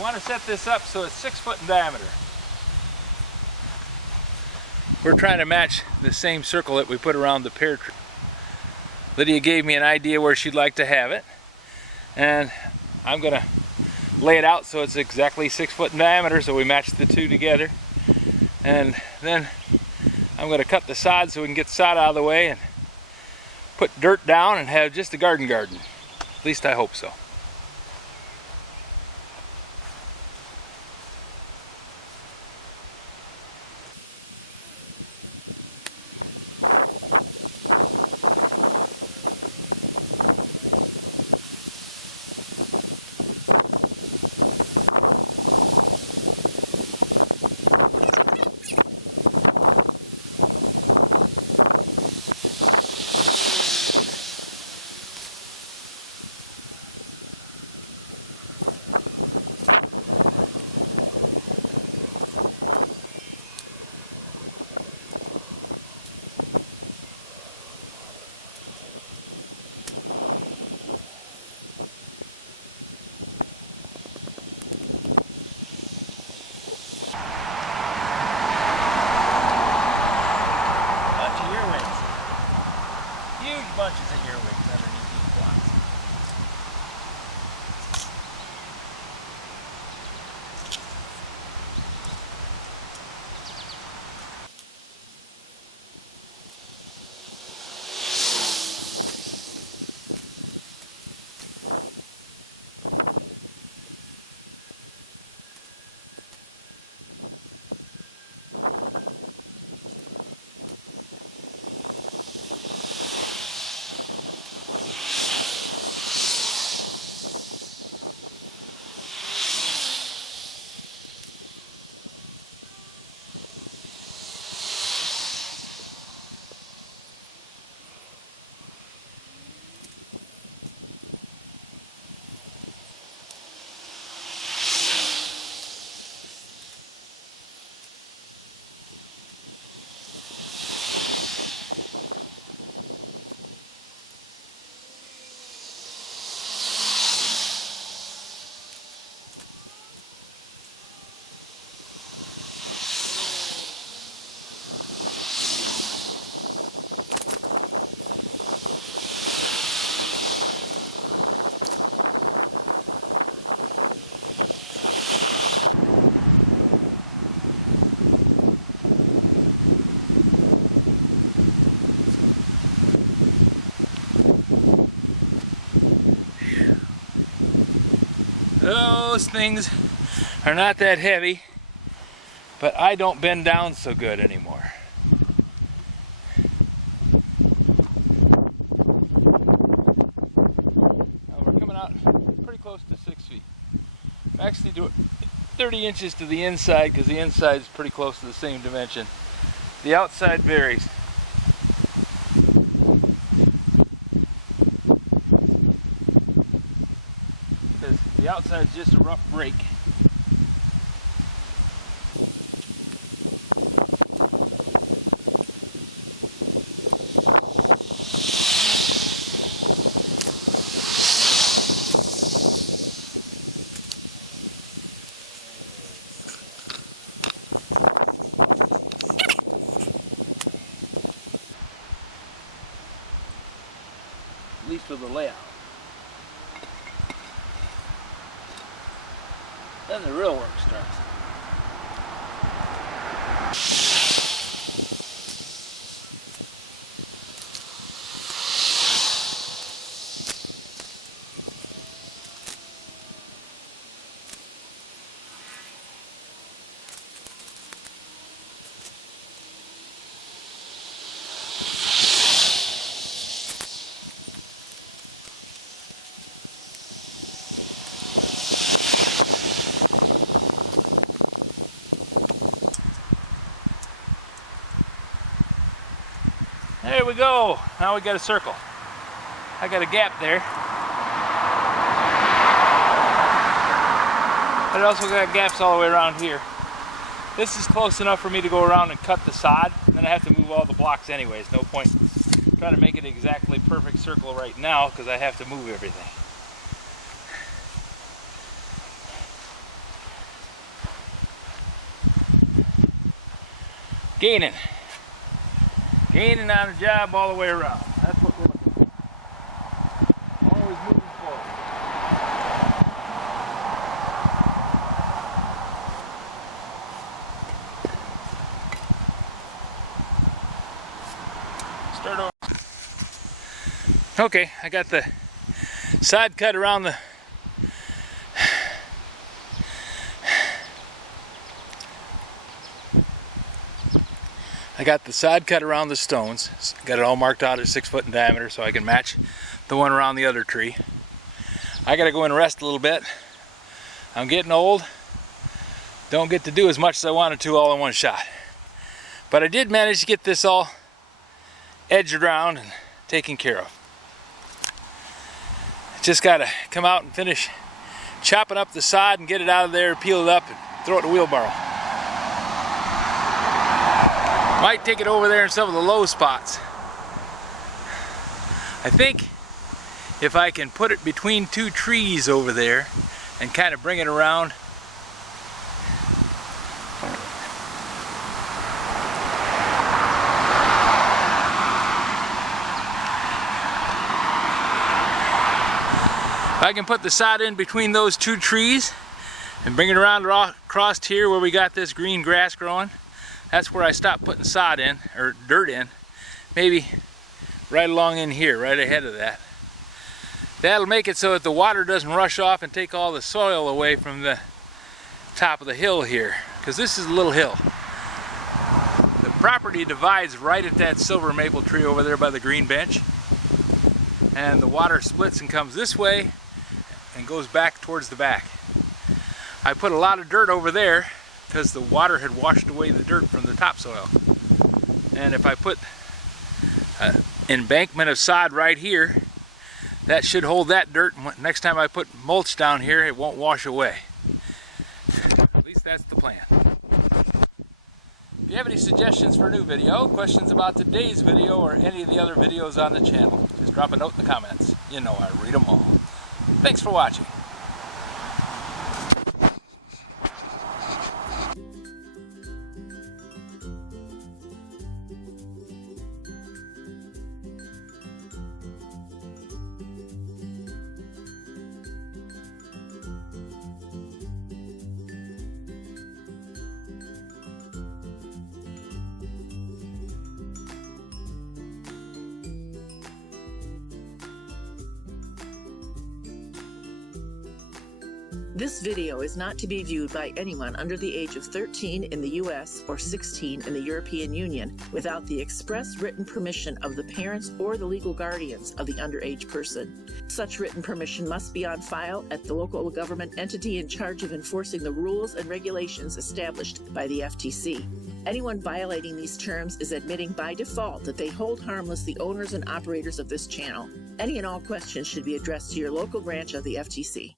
want to set this up so it's 6 foot in diameter. We're trying to match the same circle that we put around the pear tree. Lydia gave me an idea where she'd like to have it, and I'm going to lay it out so it's exactly 6 foot in diameter, so we match the two together. And then I'm going to cut the sod so we can get the sod out of the way and put dirt down and have just a garden. At least I hope so. Bunches of earwigs underneath these blocks. Those things are not that heavy, but I don't bend down so good anymore. Now we're coming out pretty close to 6 feet. I'm actually doing 30 inches to the inside because the inside is pretty close to the same dimension. The outside varies. The outside's just a rough break. At least for the layout. Then the real work starts. There we go. Now we got a circle. I got a gap there. But I also got gaps all the way around here. This is close enough for me to go around and cut the sod. Then I have to move all the blocks anyways. No point trying to make it exactly perfect circle right now because I have to move everything. Gaining on the job all the way around. That's what we're looking for. Always moving forward. Start over. Okay, I got the side cut around the stones. Got it all marked out at 6 foot in diameter so I can match the one around the other tree. I gotta go and rest a little bit. I'm getting old. Don't get to do as much as I wanted to all in one shot. But I did manage to get this all edged around and taken care of. Just gotta come out and finish chopping up the sod and get it out of there, peel it up and throw it in a wheelbarrow. Might take it over there in some of the low spots. I think if I can put it between two trees over there and kind of bring it around. If I can put the sod in between those two trees and bring it around across here where we got this green grass growing, that's where I stopped putting sod in, or dirt in. Maybe right along in here, right ahead of that. That'll make it so that the water doesn't rush off and take all the soil away from the top of the hill here, because this is a little hill. The property divides right at that silver maple tree over there by the green bench, and the water splits and comes this way and goes back towards the back. I put a lot of dirt over there because the water had washed away the dirt from the topsoil. And if I put an embankment of sod right here, that should hold that dirt, and next time I put mulch down here, it won't wash away. At least that's the plan. If you have any suggestions for a new video, questions about today's video or any of the other videos on the channel, just drop a note in the comments. You know I read them all. Thanks for watching. This video is not to be viewed by anyone under the age of 13 in the U.S. or 16 in the European Union without the express written permission of the parents or the legal guardians of the underage person. Such written permission must be on file at the local government entity in charge of enforcing the rules and regulations established by the FTC. Anyone violating these terms is admitting by default that they hold harmless the owners and operators of this channel. Any and all questions should be addressed to your local branch of the FTC.